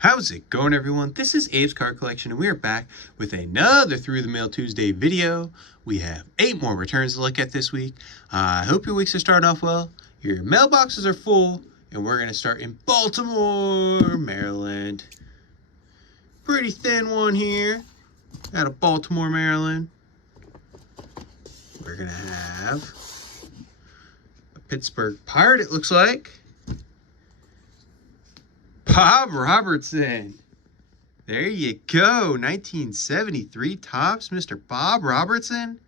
How's it going, everyone? This is Abe's Card Collection, and we are back with another Through the Mail Tuesday video. We have 8 more returns to look at this week. I hope your weeks are starting off well. Your mailboxes are full, and we're going to start in Baltimore, Maryland. Pretty thin one here out of Baltimore, Maryland. We're going to have a Pittsburgh Pirate, it looks like. Bob Robertson. There you go. 1973 Topps, Mr. Bob Robertson.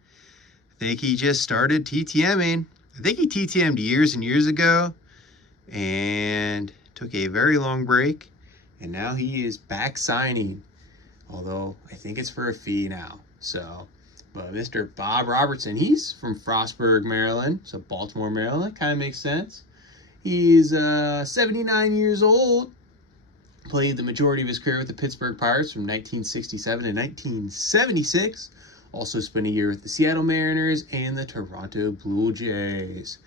I think he just started TTMing. I think he TTM'd years and years ago and took a very long break. And now he is back signing. Although I think it's for a fee now. But Mr. Bob Robertson, he's from Frostburg, Maryland. So Baltimore, Maryland. Kind of makes sense. He's 79 years old. Played the majority of his career with the Pittsburgh Pirates from 1967 to 1976. Also spent a year with the Seattle Mariners and the Toronto Blue Jays.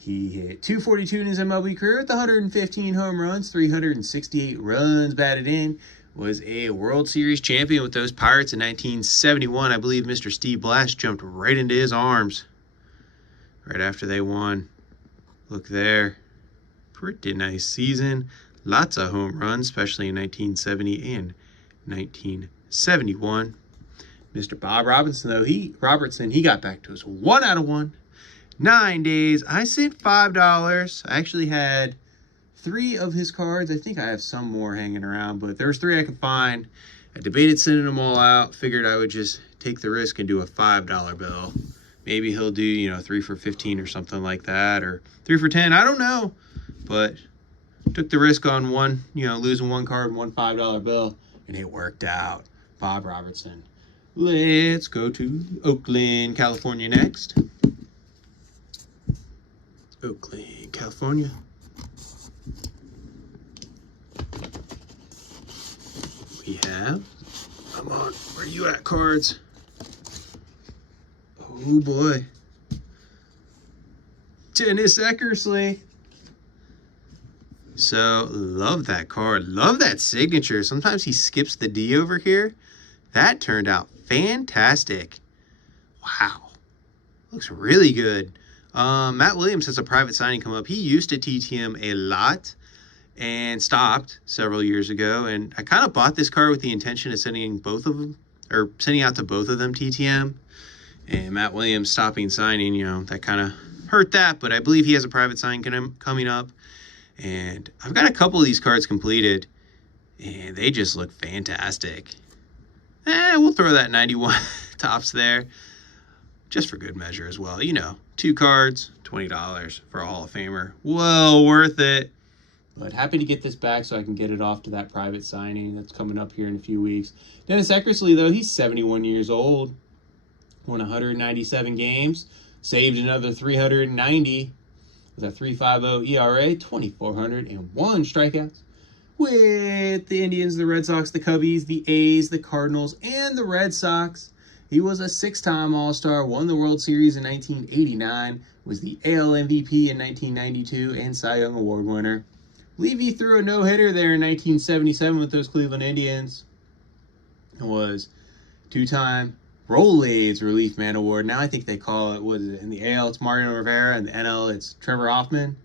He hit .242 in his MLB career with 115 home runs, 368 runs batted in. Was a World Series champion with those Pirates in 1971. I believe Mr. Steve Blass jumped right into his arms right after they won. Look there. Pretty nice season. Lots of home runs, especially in 1970 and 1971. Mr. Bob Robertson, though, he got back to us 1 out of 1. 9 days. I sent $5. I actually had 3 of his cards. I think I have some more hanging around, but there was 3 I could find. I debated sending them all out. Figured I would just take the risk and do a $5 bill. Maybe he'll do, 3 for 15 or something like that, or 3 for 10. I don't know, but took the risk on one, losing one card and one $5 bill, and it worked out. Bob Robertson. Let's go to Oakland, California next. Oakland, California. We have, come on, where you at, cards? Oh boy. Dennis Eckersley. So, love that card. Love that signature. Sometimes he skips the D over here. That turned out fantastic. Wow. Looks really good. Matt Williams has a private signing come up. He used to TTM a lot and stopped several years ago. And I kind of bought this card with the intention of sending both of them, or sending out to both of them TTM. And Matt Williams stopping signing, that kind of hurt that. But I believe he has a private sign coming up. And I've got a couple of these cards completed, and they just look fantastic. We'll throw that 91 Topps there, just for good measure as well. 2 cards, $20 for a Hall of Famer. Well worth it. But happy to get this back so I can get it off to that private signing that's coming up here in a few weeks. Dennis Eckersley, though, he's 71 years old. Won 197 games. Saved another 390. With a 3.50 ERA, 2,401 strikeouts. With the Indians, the Red Sox, the Cubbies, the A's, the Cardinals, and the Red Sox. He was a 6-time All-Star, won the World Series in 1989, was the AL MVP in 1992, and Cy Young Award winner. I believe he threw a no-hitter there in 1977 with those Cleveland Indians. It was 2-time Rolaids Relief Man Award. Now I think they call it, what is it? In the AL, it's Mariano Rivera. In the NL, it's Trevor Hoffman.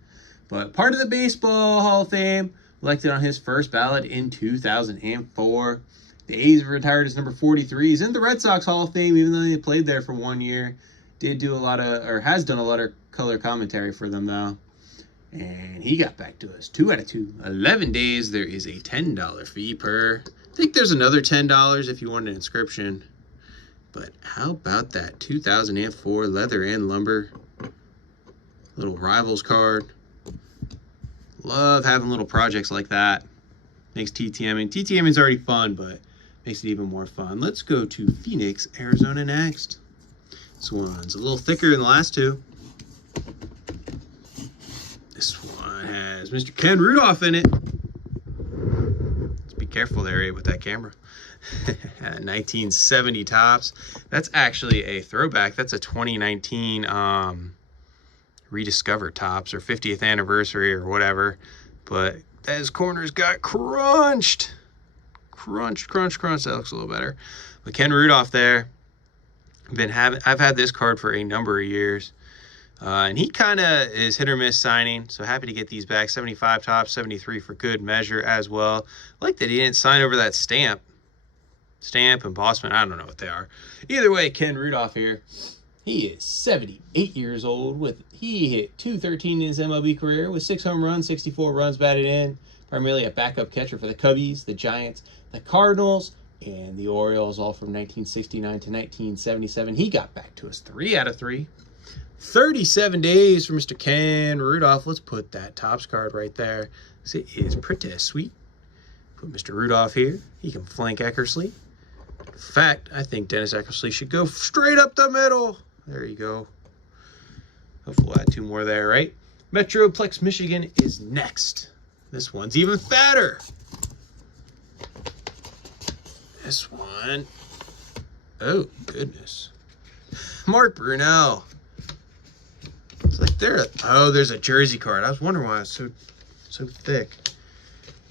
But part of the Baseball Hall of Fame, elected on his first ballot in 2004. The A's retired as number 43. He's in the Red Sox Hall of Fame, even though he played there for 1 year. Has done a lot of color commentary for them, though. And he got back to us 2 out of 2. 11 days, there is a $10 fee per. I think there's another $10 if you want an inscription. But how about that 2004 leather and lumber little Rivals card? Love having little projects like that. Makes TTMing. TTMing is already fun, but makes it even more fun. Let's go to Phoenix, Arizona next. This one's a little thicker than the last 2. This one has Mr. Ken Rudolph in it. Let's be careful there, Abe, with that camera. 1970 Topps. That's actually a throwback. That's a 2019 rediscovered Topps or 50th anniversary or whatever. But his corners got crunched. Crunch, crunch, crunch. That looks a little better. But Ken Rudolph there. I've had this card for a number of years. And he kind of is hit or miss signing. So happy to get these back. 75 Topps, 73 for good measure as well. I like that he didn't sign over that stamp. Stamp and Bossman, I don't know what they are. Either way, Ken Rudolph here. He is 78 years old. He hit .213 in his MLB career with 6 home runs, 64 runs batted in. Primarily a backup catcher for the Cubbies, the Giants, the Cardinals, and the Orioles, all from 1969 to 1977. He got back to us 3 out of 3. 37 days for Mr. Ken Rudolph. Let's put that Topps card right there. It is pretty sweet. Put Mr. Rudolph here. He can flank Eckersley. In fact, I think Dennis Eckersley should go straight up the middle. There you go. Hopefully we'll add 2 more there, right? Metroplex, Michigan is next. This one's even fatter. This one. Oh, goodness. Mark Brunell. It's like there's a jersey card. I was wondering why it's so thick.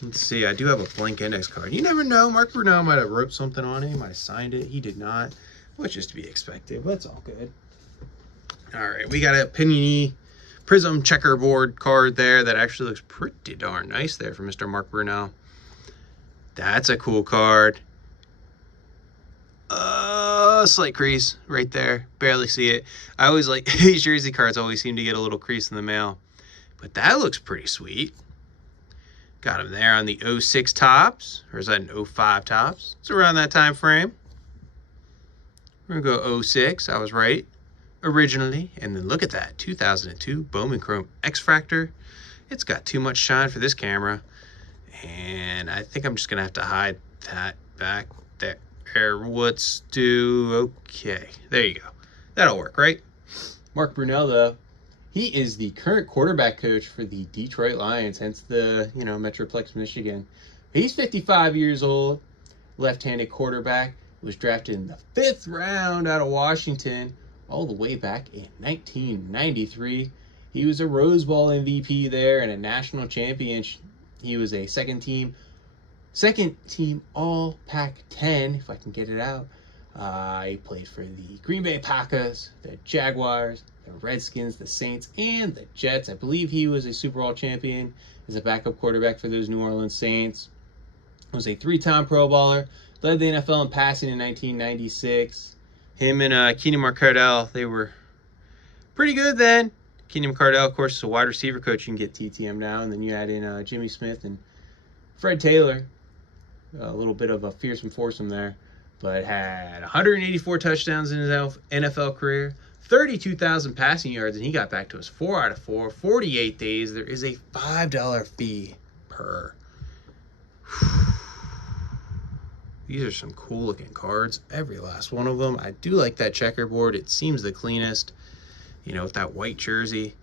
Let's see. I do have a blank index card. You never know. Mark Brunell might have wrote something on it. He might have signed it. He did not. Which is to be expected. But it's all good. All right. We got a Panini Prism checkerboard card there that actually looks pretty darn nice there for Mr. Mark Brunell. That's a cool card. Slight crease right there. Barely see it. I always like these jersey cards always seem to get a little crease in the mail. But that looks pretty sweet. Got him there on the 06 Topps. Or is that an 05 Topps? It's around that time frame. We're going to go 06. I was right originally. And then look at that. 2002 Bowman Chrome X-Fractor. It's got too much shine for this camera. And I think I'm just going to have to hide that back there. Let's do, okay, there you go. That'll work, right? Mark Brunell, though, he is the current quarterback coach for the Detroit Lions, hence the, Metroplex, Michigan. He's 55 years old, left-handed quarterback, was drafted in the 5th round out of Washington, all the way back in 1993. He was a Rose Bowl MVP there and a national champion. He was a second team All Pac-10, if I can get it out. He played for the Green Bay Packers, the Jaguars, the Redskins, the Saints, and the Jets. I believe he was a Super Bowl champion as a backup quarterback for those New Orleans Saints. He was a 3-time Pro Bowler, led the NFL in passing in 1996. Him and Keenan McCardell, they were pretty good then. Keenan McCardell, of course, is a wide receiver coach. You can get TTM now, and then you add in Jimmy Smith and Fred Taylor. A little bit of a fearsome foursome there, but had 184 touchdowns in his NFL career, 32,000 passing yards, and he got back to us 4 out of 4, 48 days. There is a $5 fee per. These are some cool looking cards, every last one of them. I do like that checkerboard. It seems the cleanest, with that white jersey.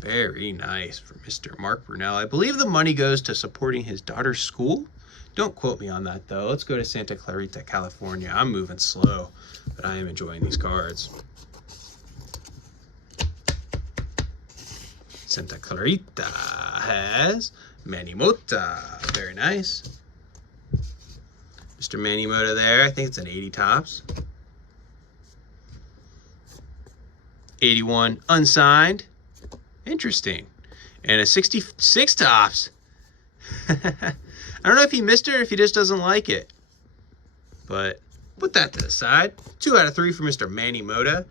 Very nice for Mr. Mark Brunell. I believe the money goes to supporting his daughter's school. Don't quote me on that, though. Let's go to Santa Clarita, California. I'm moving slow, but I am enjoying these cards. Santa Clarita has Manny Mota. Very nice. Mr. Manny Mota there. I think it's an 80 Topps. 81 unsigned. Interesting. And a 66 Topps. I don't know if he missed it or if he just doesn't like it. But put that to the side. 2 out of 3 for Mr. Manny Mota.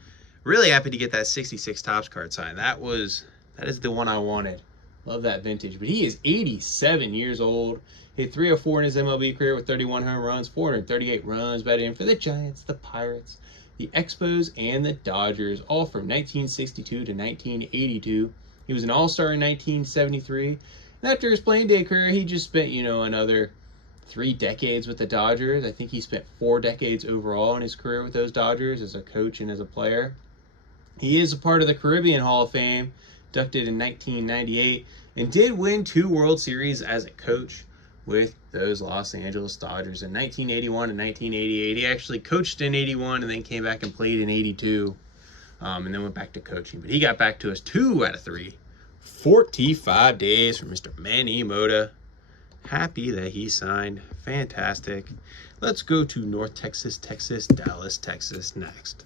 Really happy to get that 66 Topps card signed. That is the one I wanted. Love that vintage. But he is 87 years old. Hit 304 in his MLB career with 31 home runs, 438 runs batted in for the Giants, the Pirates, the Expos, and the Dodgers, all from 1962 to 1982. He was an All-Star in 1973. And after his playing day career, he just spent, another 3 decades with the Dodgers. I think he spent 4 decades overall in his career with those Dodgers as a coach and as a player. He is a part of the Caribbean Hall of Fame, inducted in 1998, and did win 2 World Series as a coach with those Los Angeles Dodgers in 1981 and 1988. He actually coached in 81 and then came back and played in 82, and then went back to coaching. But he got back to us 2 out of 3. 45 days for Mr. Manny Mota. Happy that he signed. Fantastic. Let's go to North Texas, Dallas, Texas next.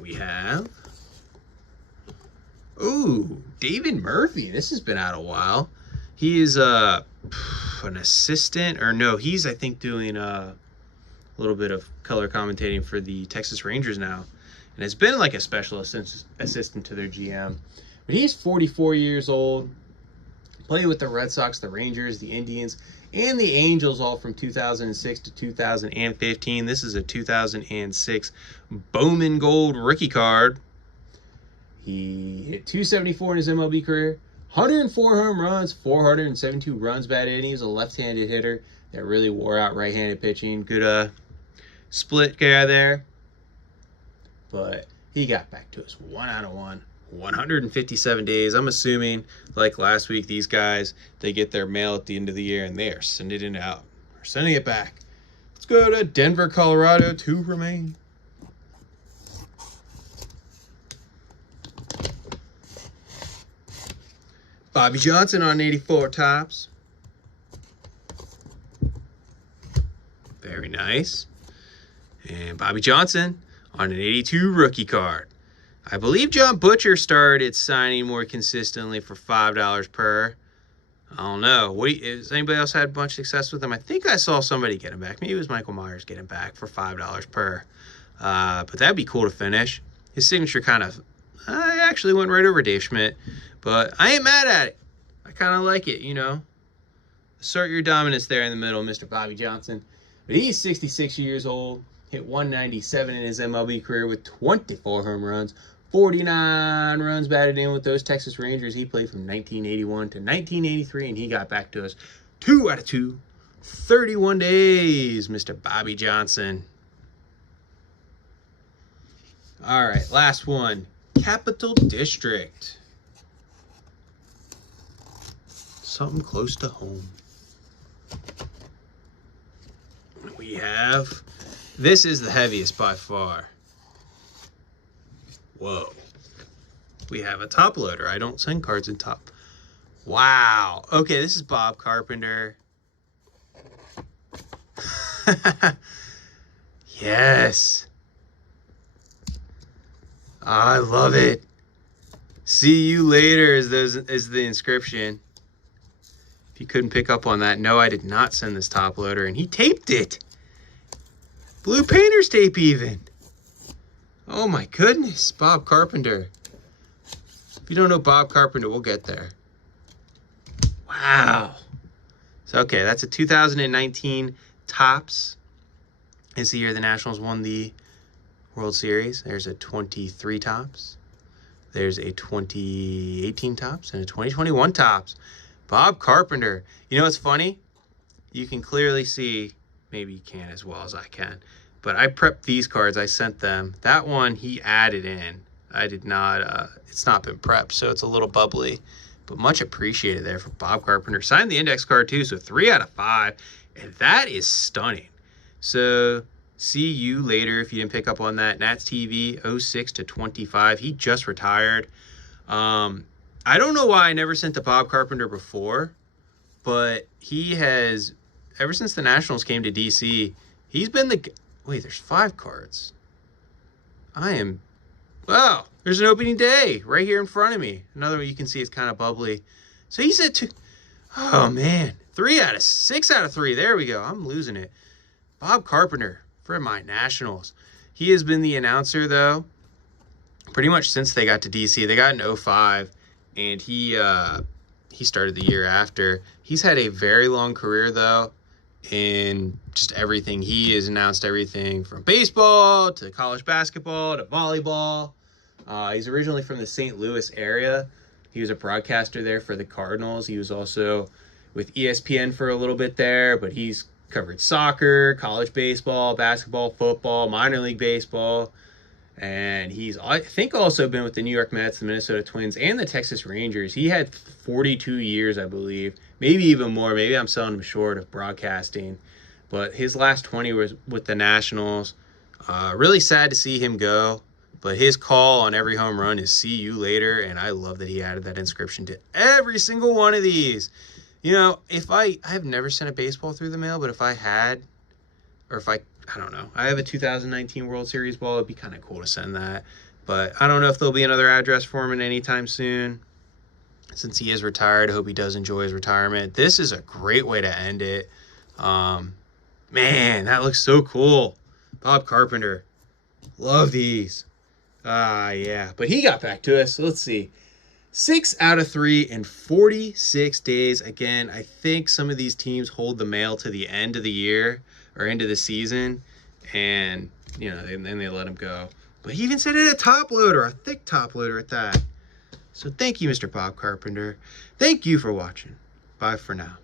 We have, ooh, David Murphy. This has been out a while. He is an assistant, or no, he's, I think, doing a little bit of color commentating for the Texas Rangers now. And has been like a special assistant to their GM. But he's 44 years old. Played with the Red Sox, the Rangers, the Indians, and the Angels all from 2006 to 2015. This is a 2006 Bowman Gold rookie card. He hit 274 in his MLB career, 104 home runs, 472 runs batted in. He was a left-handed hitter that really wore out right-handed pitching. Good split guy there. But he got back to us 1 out of 157 days. I'm assuming, like last week, these guys, they get their mail at the end of the year and they are sending it out. Or sending it back. Let's go to Denver, Colorado. 2 remain. Bobby Johnson on 84 tops. Very nice. And Bobby Johnson on an 82 rookie card. I believe John Butcher started signing more consistently for $5 per. I don't know. Has anybody else had a bunch of success with him? I think I saw somebody get him back. Maybe it was Michael Myers getting back for $5 per. But that'd be cool to finish. His signature kind of, I actually went right over Dave Schmidt. But I ain't mad at it. I kind of like it, you know. Assert your dominance there in the middle, Mr. Bobby Johnson. But he's 66 years old. Hit 197 in his MLB career with 24 home runs, 49 runs batted in with those Texas Rangers. He played from 1981 to 1983, and he got back to us 2 out of 2, 31 days, Mr. Bobby Johnson. All right, last one, Capital District. Something close to home. We have... This is the heaviest by far. Whoa. We have a top loader. I don't send cards in top. Wow. Okay, this is Bob Carpenter. Yes. I love it. See you later is the inscription. If you couldn't pick up on that, no, I did not send this top loader, and he taped it. Blue painter's tape even. Oh my goodness, Bob Carpenter. If you don't know Bob Carpenter, we'll get there. Wow. So, okay, that's a 2019 Topps. It's the year the Nationals won the World Series. There's a 23 Topps. There's a 2018 Topps and a 2021 Topps. Bob Carpenter. You know what's funny? You can clearly see... Maybe you can as well as I can. But I prepped these cards. I sent them. That one he added in. I did not. It's not been prepped, so it's a little bubbly. But much appreciated there for Bob Carpenter. Signed the index card too, so 3 out of 5. And that is stunning. So see you later if you didn't pick up on that. Nats TV 06 to 25. He just retired. I don't know why I never sent to Bob Carpenter before. But he has... Ever since the Nationals came to DC, he's been the... Wait, there's 5 cards. Wow, there's an opening day right here in front of me. Another one you can see is kind of bubbly. So he's at 2... Oh, man. 6 out of 3. There we go. I'm losing it. Bob Carpenter for my Nationals. He has been the announcer, though, pretty much since they got to DC. They got in 05, and he started the year after. He's had a very long career, though. In just everything. He has announced everything from baseball to college basketball to volleyball. He's originally from the St. Louis area. He was a broadcaster there for the Cardinals. He was also with ESPN for a little bit there, but he's covered soccer, college baseball, basketball, football, minor league baseball. And he's, I think, also been with the New York Mets, the Minnesota Twins, and the Texas Rangers. He had 42 years, I believe. Maybe even more. Maybe I'm selling him short of broadcasting. But his last 20 was with the Nationals. Really sad to see him go. But his call on every home run is "see you later," and I love that he added that inscription to every single one of these. You know, if I have never sent a baseball through the mail, but if I had, or if I don't know, I have a 2019 World Series ball, it'd be kind of cool to send that. But I don't know if there'll be another address for him anytime soon. Since he is retired, I hope he does enjoy his retirement. This is a great way to end it. Man, that looks so cool. Bob Carpenter. Love these. Yeah. But he got back to us. So let's see. 6 out of 3 in 46 days. Again, I think some of these teams hold the mail to the end of the year or end of the season. And, you know, then they let him go. But he even sent in a top loader, a thick top loader at that. So thank you, Mr. Bob Carpenter. Thank you for watching. Bye for now.